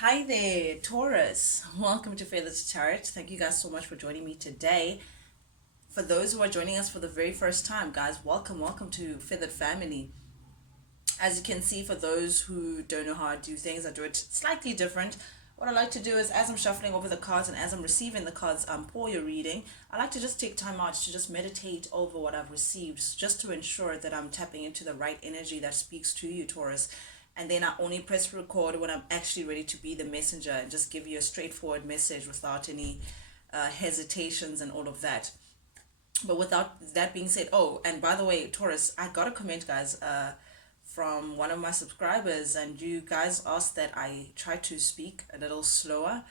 Hi there, Taurus. Welcome to Feathers Tarot. Thank you guys so much for joining me today. For those who are joining us for the very first time, guys, welcome to Feathered Family. As you can see, for those who don't know how I do things, I do it slightly different. What I like to do is, as I'm shuffling over the cards and as I'm receiving the cards for your reading, I like to just take time out to just meditate over what I've received, just to ensure that I'm tapping into the right energy that speaks to you, Taurus. And then I only press record when I'm actually ready to be the messenger and just give you a straightforward message without any hesitations and all of that. But without that being said, oh, and by the way, Taurus, I got a comment, guys, from one of my subscribers, and you guys asked that I try to speak a little slower.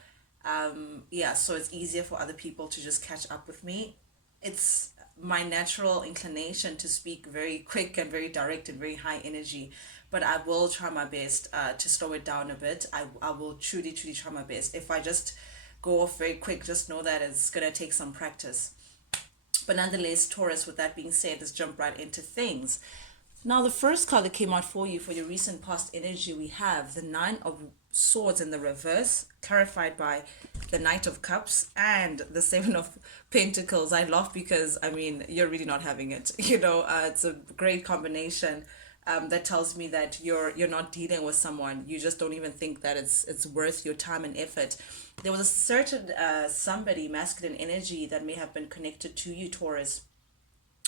Yeah, so it's easier for other people to just catch up with me. It's my natural inclination to speak very quick and very direct and very high energy, but I will try my best to slow it down a bit. I will truly try my best. If I just go off very quick, just know that it's gonna take some practice. But nonetheless, Taurus, with that being said, let's jump right into things. Now, the first card that came out for you for your recent past energy, we have the Nine of Swords in the reverse, clarified by the Knight of Cups and the Seven of Pentacles. I laugh because, I mean, you're really not having it. It's a great combination. That tells me that you're not dealing with someone. You just don't even think that it's worth your time and effort. There was a certain somebody, masculine energy, that may have been connected to you, Taurus.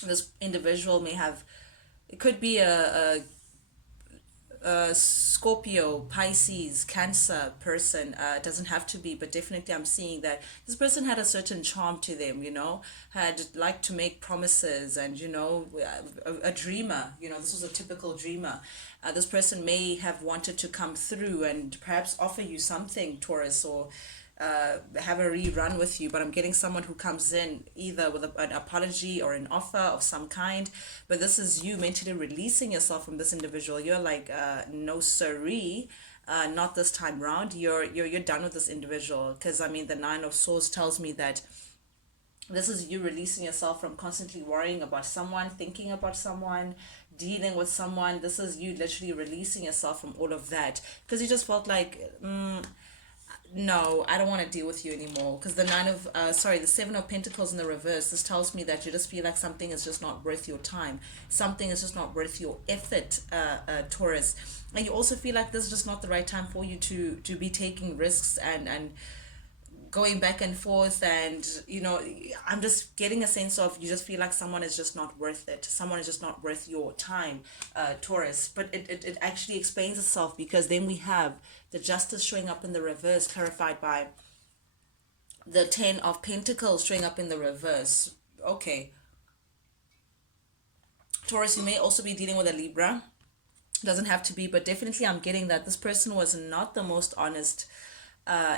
This individual may have, it could be a Scorpio, Pisces, Cancer person. It doesn't have to be, but definitely I'm seeing that this person had a certain charm to them, had liked to make promises and, a dreamer, this was a typical dreamer. This person may have wanted to come through and perhaps offer you something, Taurus, or have a rerun with you, but I'm getting someone who comes in either with an apology or an offer of some kind. But this is you mentally releasing yourself from this individual. You're like, no siree, not this time round. You're done with this individual, because I mean the Nine of Swords tells me that this is you releasing yourself from constantly worrying about someone, thinking about someone, dealing with someone. This is you literally releasing yourself from all of that, because you just felt like, no, I don't want to deal with you anymore. Because the Seven of Pentacles in the reverse, this tells me that you just feel like something is just not worth your time. Something is just not worth your effort, Taurus. And you also feel like this is just not the right time for you to be taking risks and going back and forth. And I'm just getting a sense of, you just feel like someone is just not worth it, someone is just not worth your time, Taurus. But it actually explains itself, because then we have the Justice showing up in the reverse, clarified by the Ten of Pentacles showing up in the reverse. Okay, Taurus, you may also be dealing with a Libra. Doesn't have to be, but definitely I'm getting that this person was not the most honest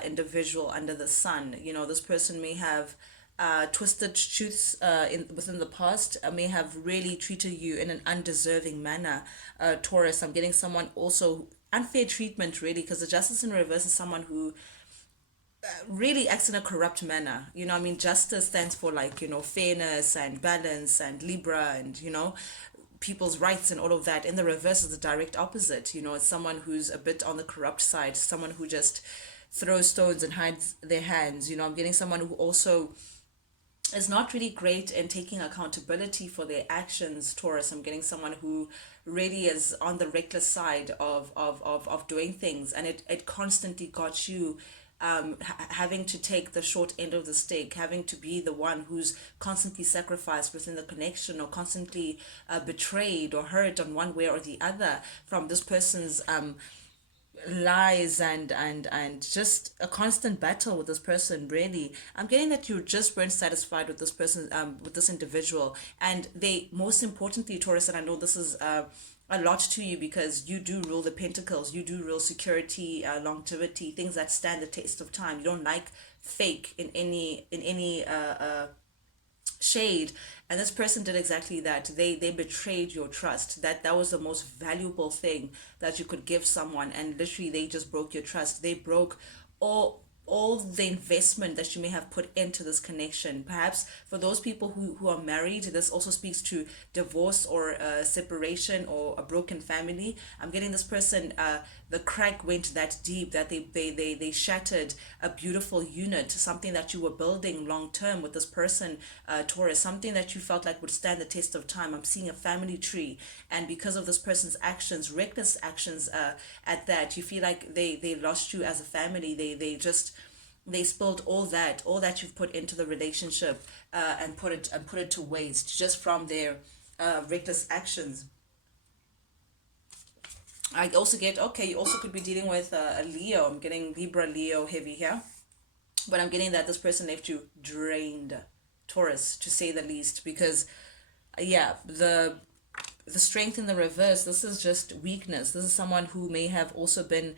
individual under the sun. This person may have twisted truths within the past, may have really treated you in an undeserving manner, Taurus. I'm getting someone also unfair treatment, really, because the Justice in reverse is someone who really acts in a corrupt manner. I mean, justice stands for, like, fairness and balance and Libra and, people's rights and all of that. In the reverse is the direct opposite. It's someone who's a bit on the corrupt side, someone who just throws stones and hides their hands. I'm getting someone who also is not really great in taking accountability for their actions, Taurus. I'm getting someone who really is on the reckless side of doing things, and it constantly got you having to take the short end of the stick, having to be the one who's constantly sacrificed within the connection, or constantly betrayed or hurt on one way or the other from this person's lies and just a constant battle with this person. Really, I'm getting that you just weren't satisfied with this person, with this individual. And they, most importantly, Taurus, and I know this is a lot to you, because you do rule the pentacles, you do rule security, longevity, things that stand the test of time. You don't like fake in any shade. And this person did exactly that. They betrayed your trust. That was the most valuable thing that you could give someone, and literally they just broke your trust. They broke all the investment that you may have put into this connection. Perhaps for those people who are married, this also speaks to divorce or separation or a broken family. I'm getting this person, the crack went that deep that they shattered a beautiful unit, something that you were building long term with this person, Taurus, something that you felt like would stand the test of time. I'm seeing a family tree, and because of this person's actions, reckless actions, at that, you feel like they lost you as a family. They spilled all that you've put into the relationship, and put it to waste just from their reckless actions. I also get, okay, you also could be dealing with a Leo. I'm getting Libra, Leo heavy here, but I'm getting that this person left you drained, Taurus, to say the least, because yeah, the strength in the reverse, this is just weakness. This is someone who may have also been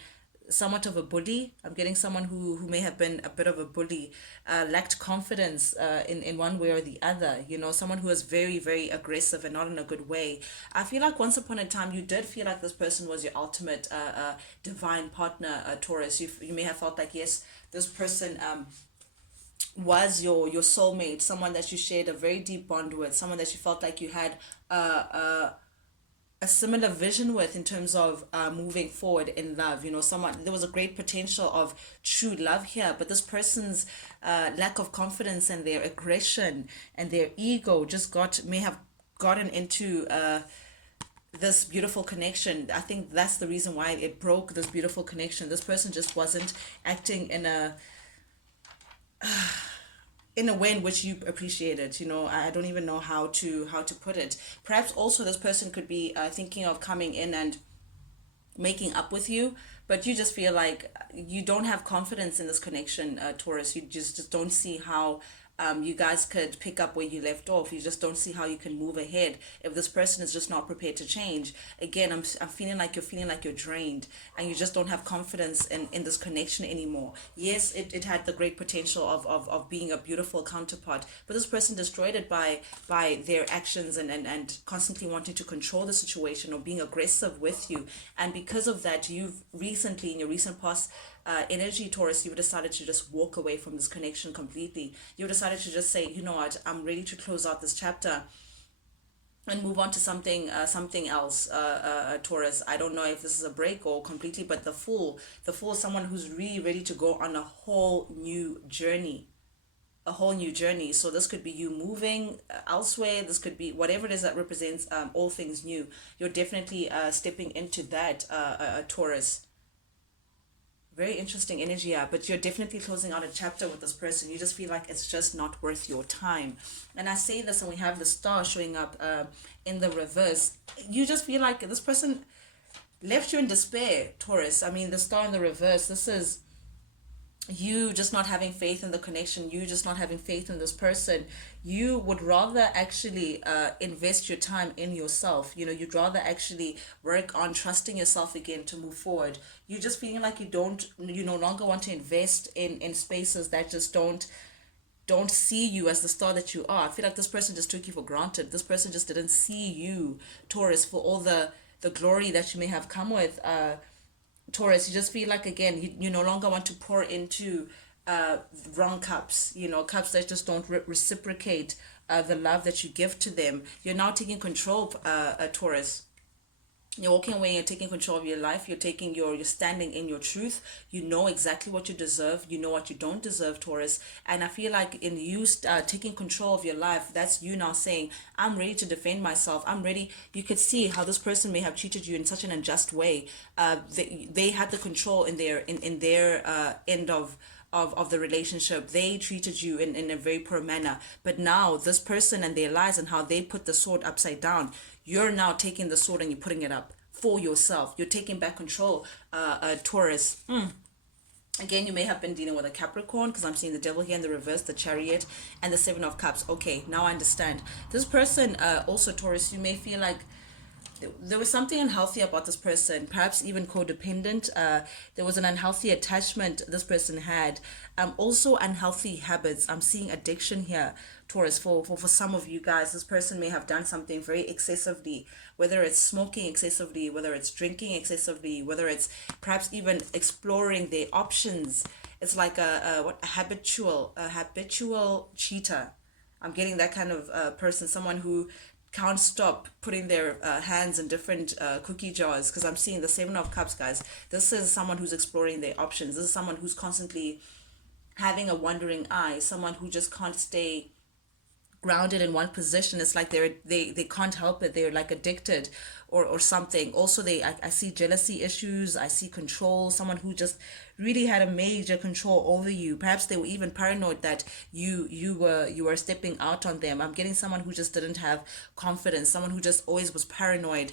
somewhat of a bully. I'm getting someone who may have been a bit of a bully, lacked confidence in one way or the other. Someone who was very, very aggressive and not in a good way. I feel like once upon a time you did feel like this person was your ultimate divine partner, Taurus. You may have felt like, yes, this person was your soulmate, someone that you shared a very deep bond with, someone that you felt like you had a similar vision with in terms of moving forward in love. Someone, there was a great potential of true love here, but this person's lack of confidence and their aggression and their ego just may have gotten into this beautiful connection. I think that's the reason why it broke, this beautiful connection. This person just wasn't acting in a way in which you appreciate it. I don't even know how to put it. Perhaps also this person could be thinking of coming in and making up with you, but you just feel like you don't have confidence in this connection, Taurus. You just don't see how you guys could pick up where you left off. You just don't see how you can move ahead if this person is just not prepared to change. Again, I'm feeling like you're drained, and you just don't have confidence in this connection anymore. Yes, it had the great potential of being a beautiful counterpart, but this person destroyed it by their actions and constantly wanting to control the situation or being aggressive with you. And because of that, you've recently, in your recent past, energy, Taurus, you've decided to just walk away from this connection completely. You've decided to just say, you know what, I'm ready to close out this chapter and move on to something else, Taurus. I don't know if this is a break or completely, but the fool is someone who's really ready to go on a whole new journey. So this could be you moving elsewhere. This could be whatever it is that represents all things new. You're definitely stepping into that, Taurus. Very interesting energy, yeah, but you're definitely closing out a chapter with this person. You just feel like it's just not worth your time. And I say this, and we have the star showing up in the reverse. You just feel like this person left you in despair, Taurus. I mean, the star in the reverse, this is you just not having faith in the connection, you just not having faith in this person. You would rather actually invest your time in yourself. You'd rather actually work on trusting yourself again to move forward. You're just feeling like you no longer want to invest in spaces that just don't see you as the star that you are. I feel like this person just took you for granted. This person just didn't see you, Taurus, for all the glory that you may have come with, Taurus. You just feel like, again, you no longer want to pour into wrong cups, cups that just don't reciprocate the love that you give to them. You're now taking control, Taurus. You're walking away, you're taking control of your life, you're standing in your truth. You know exactly what you deserve, you know what you don't deserve, Taurus. And I feel like in you taking control of your life, that's you now saying, I'm ready to defend myself, I'm ready. You could see how this person may have treated you in such an unjust way. They had the control in their end of the relationship. They treated you in a very poor manner. But now this person and their lies and how they put the sword upside down, you're now taking the sword and you're putting it up for yourself. You're taking back control, Taurus. Again, you may have been dealing with a Capricorn, because I'm seeing the devil here in the reverse, the Chariot, and the Seven of Cups. Okay, now I understand. This person, also Taurus, you may feel like there was something unhealthy about this person, perhaps even codependent. There was an unhealthy attachment this person had. Also unhealthy habits. I'm seeing addiction here, Taurus. For some of you guys, this person may have done something very excessively, whether it's smoking excessively, whether it's drinking excessively, whether it's perhaps even exploring their options It's like a habitual cheater. I'm getting that kind of person, someone who can't stop putting their hands in different cookie jars, because I'm seeing the Seven of Cups, guys. This is someone who's exploring their options. This is someone who's constantly having a wandering eye, someone who just can't stay grounded in one position. It's like they can't help it, they're like addicted or something. Also, I see jealousy issues, I see control, someone who just really had a major control over you. Perhaps they were even paranoid that you were stepping out on them. I'm getting someone who just didn't have confidence, someone who just always was paranoid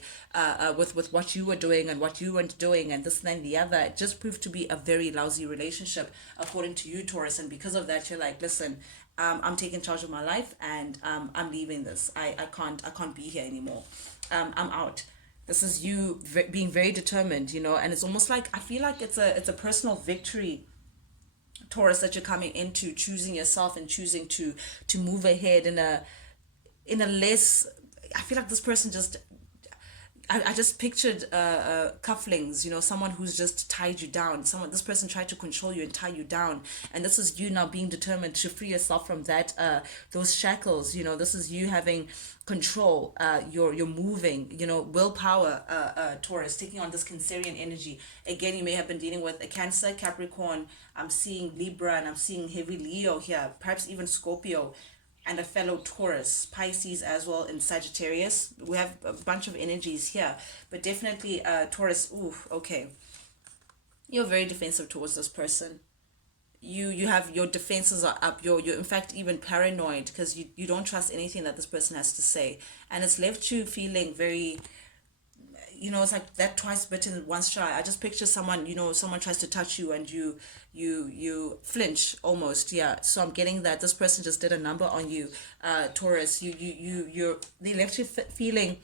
with what you were doing and what you weren't doing, and this and then the other. It just proved to be a very lousy relationship according to you, Taurus. And because of that, you're like, listen, I'm taking charge of my life, and I'm leaving this. I can't be here anymore. I'm out. This is you being very determined, and it's almost like, I feel like it's a personal victory, Taurus, that you're coming into, choosing yourself and choosing to move ahead in a less. I feel like this person just, I just pictured cufflings, someone who's just tied you down. This person tried to control you and tie you down, and this is you now being determined to free yourself from that, those shackles. This is you having control. You're moving. Willpower. Taurus, taking on this Cancerian energy. Again, you may have been dealing with a Cancer, Capricorn. I'm seeing Libra, and I'm seeing heavy Leo here. Perhaps even Scorpio, and a fellow Taurus, Pisces as well, in Sagittarius. We have a bunch of energies here, but definitely Taurus. Ooh, okay. You're very defensive towards this person. You have your defenses are up. You're in fact even paranoid, because you don't trust anything that this person has to say, and it's left you feeling very, it's like that twice bitten once shy. I just picture someone, someone tries to touch you and you flinch almost. Yeah. So I'm getting that this person just did a number on you, Taurus. They left you feeling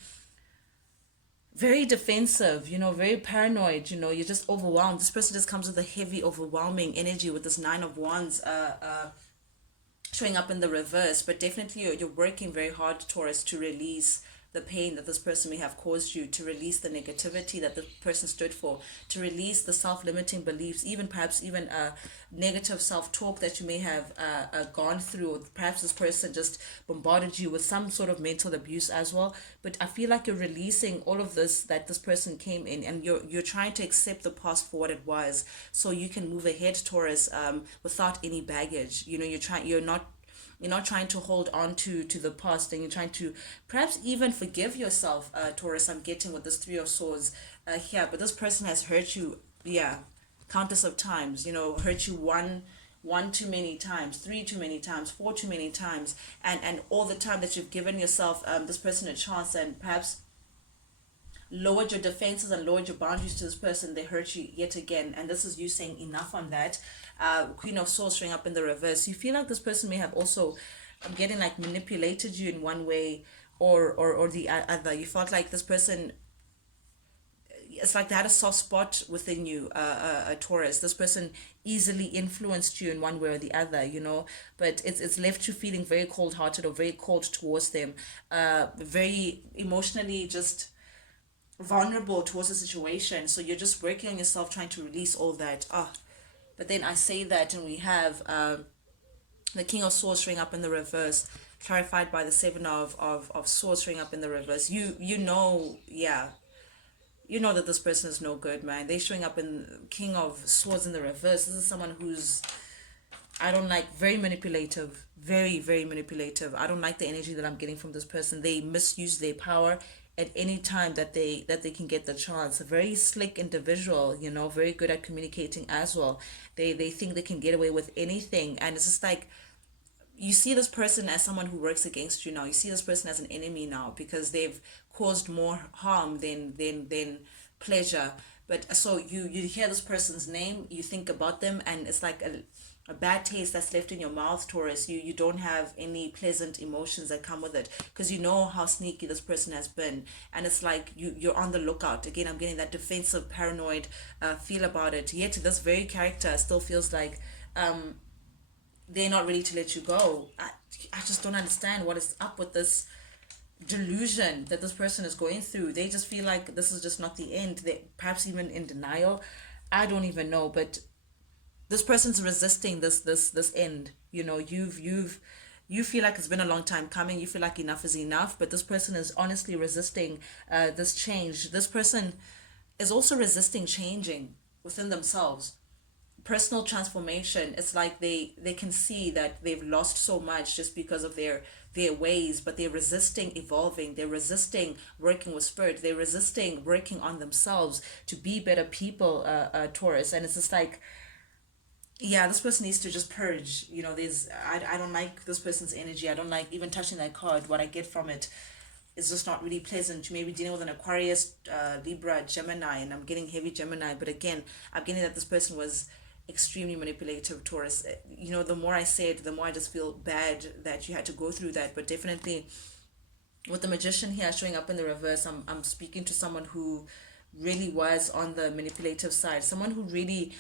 very defensive, very paranoid. You're just overwhelmed. This person just comes with a heavy, overwhelming energy with this Nine of Wands showing up in the reverse. But definitely you're working very hard, Taurus, to release the pain that this person may have caused you, to release the negativity that the person stood for, to release the self-limiting beliefs, even perhaps even negative self-talk that you may have gone through. Or perhaps this person just bombarded you with some sort of mental abuse as well. But I feel like you're releasing all of this that this person came in, and you're trying to accept the past for what it was, so you can move ahead, Taurus, without any baggage. You're not trying to hold on to the past, and you're trying to perhaps even forgive yourself, Taurus. I'm getting with this Three of Swords here. But this person has hurt you, yeah, countless of times. Hurt you one too many times, three too many times, four too many times, and all the time that you've given yourself this person a chance, and perhaps lowered your defenses and lowered your boundaries to this person, they hurt you yet again. And this is you saying enough on that. Queen of Swords showing up in the reverse. You feel like this person may have also, I'm getting like, manipulated you in one way or the other. You felt like this person, it's like they had a soft spot within you, a Taurus. This person easily influenced you in one way or the other, but it's left you feeling very cold-hearted or very cold towards them, very emotionally just vulnerable towards the situation. So you're just working on yourself, trying to release all that. But then I say that, and we have the King of Swords showing up in the reverse, clarified by the Seven of Swords showing up in the reverse. Yeah, that this person is no good, man. They're showing up in King of Swords in the reverse. This is someone who's, I don't like, very manipulative, very, very manipulative. I don't like the energy that I'm getting from this person. They misuse their power at any time that they can get the chance. A very slick individual, very good at communicating as well. They think they can get away with anything, and it's just like, you see this person as someone who works against you now. You see this person as an enemy now, because they've caused more harm than pleasure. But so you hear this person's name, you think about them, and it's like a bad taste that's left in your mouth, Taurus. You don't have any pleasant emotions that come with it, because you know how sneaky this person has been, and it's like you're on the lookout. Again, I'm getting that defensive, paranoid feel about it. Yet this very character still feels like they're not ready to let you go. I just don't understand what is up with this delusion that this person is going through. They just feel like this is just not the end. They perhaps even in denial. I don't even know, but This person's resisting this end. You know, you feel like it's been a long time coming. You feel like enough is enough, but this person is honestly resisting this change. This person is also resisting changing within themselves. Personal transformation, it's like they can see that they've lost so much just because of their ways, but they're resisting evolving, they're resisting working with spirit, they're resisting working on themselves to be better people, Taurus. And it's just like, yeah, this person needs to just purge. You know, I don't like this person's energy. I don't like even touching that card. What I get from it is just not really pleasant. You may be dealing with an Aquarius, Libra, Gemini, and I'm getting heavy Gemini. But again, I'm getting that this person was extremely manipulative, Taurus. You know, the more I say it, the more I just feel bad that you had to go through that. But definitely, with the Magician here showing up in the reverse, I'm speaking to someone who really was on the manipulative side, someone who really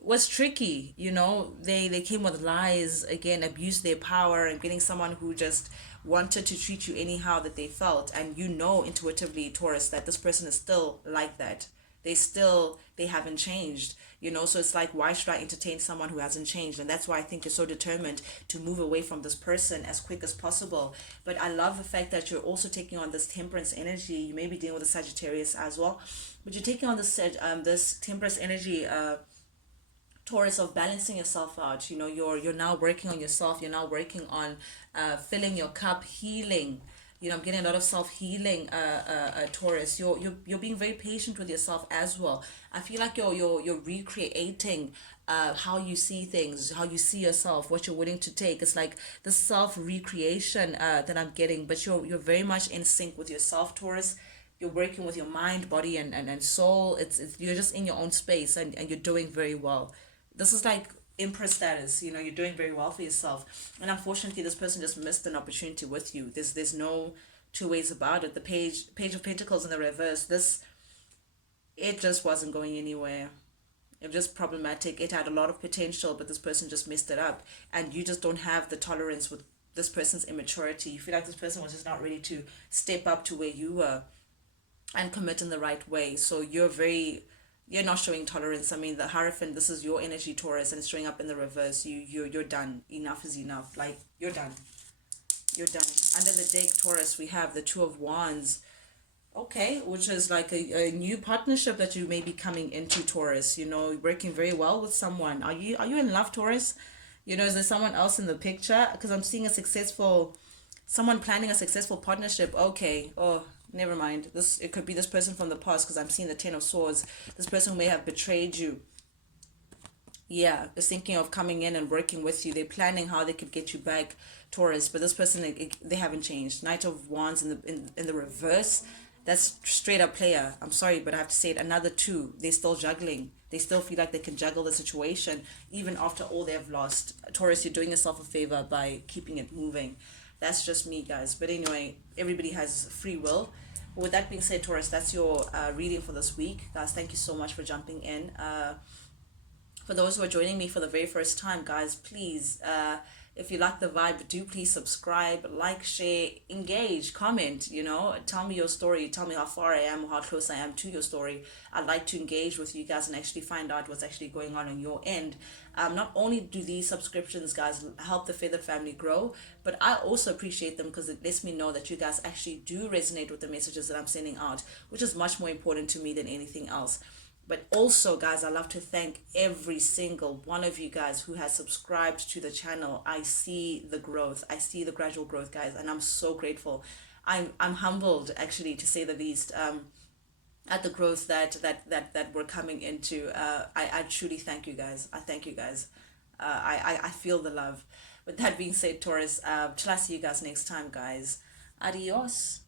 was tricky. You know, they came with lies, again abused their power, and getting someone who just wanted to treat you anyhow that they felt. And you know intuitively, Taurus, that this person is still like that. They haven't changed. You know, so it's like, why should I entertain someone who hasn't changed? And that's why I think you're so determined to move away from this person as quick as possible. But I love the fact that you're also taking on this temperance energy. You may be dealing with a Sagittarius as well, but you're taking on this temperance energy, Taurus, of balancing yourself out. You know, you're now working on yourself. You're now working on filling your cup, healing. You know, I'm getting a lot of self healing, Taurus. You're being very patient with yourself as well. I feel like you're recreating how you see things, how you see yourself, what you're willing to take. It's like the self recreation that I'm getting. But you're very much in sync with yourself, Taurus. You're working with your mind, body, and soul. It's you're just in your own space, and you're doing very well. This is like empress status. You know, you're doing very well for yourself. And unfortunately, this person just missed an opportunity with you. There's no two ways about it. The page of pentacles in the reverse, this, it just wasn't going anywhere. It was just problematic. It had a lot of potential, but this person just messed it up. And you just don't have the tolerance with this person's immaturity. You feel like this person was just not ready to step up to where you were and commit in the right way. So you're not showing tolerance. I mean, the Hierophant, this is your energy, Taurus, and it's showing up in the reverse. You're done. Enough is enough. Like, you're done. You're done. Under the deck, Taurus, we have the Two of Wands. Okay, which is like a new partnership that you may be coming into, Taurus. You know, working very well with someone. Are you in love, Taurus? You know, is there someone else in the picture? Because I'm seeing someone planning a successful partnership. Okay. Oh, never mind. It could be this person from the past, because I'm seeing the Ten of Swords. This person may have betrayed you. Yeah, is thinking of coming in and working with you. They're planning how they could get you back, Taurus. But this person, they haven't changed. Knight of Wands in the reverse. That's straight up player. I'm sorry, but I have to say it. Another two. They're still juggling. They still feel like they can juggle the situation even after all they've lost. Taurus, you're doing yourself a favor by keeping it moving. That's just me, guys. But anyway, everybody has free will. With that being said, Taurus, that's your reading for this week. Guys, thank you so much for jumping in. For those who are joining me for the very first time, guys, please, if you like the vibe, do please subscribe, like, share, engage, comment. You know, tell me your story, tell me how far I am, how close I am to your story. I'd like to engage with you guys and actually find out what's actually going on your end. Not only do these subscriptions, guys, help the Feather family grow, but I also appreciate them because it lets me know that you guys actually do resonate with the messages that I'm sending out, which is much more important to me than anything else. But also, guys, I love to thank every single one of you guys who has subscribed to the channel. I see the growth. I see the gradual growth, guys, and I'm so grateful. I'm humbled, actually, to say the least, at the growth that we're coming into. I truly thank you guys. I thank you guys. I feel the love. With that being said, Taurus, till I see you guys next time, guys. Adios.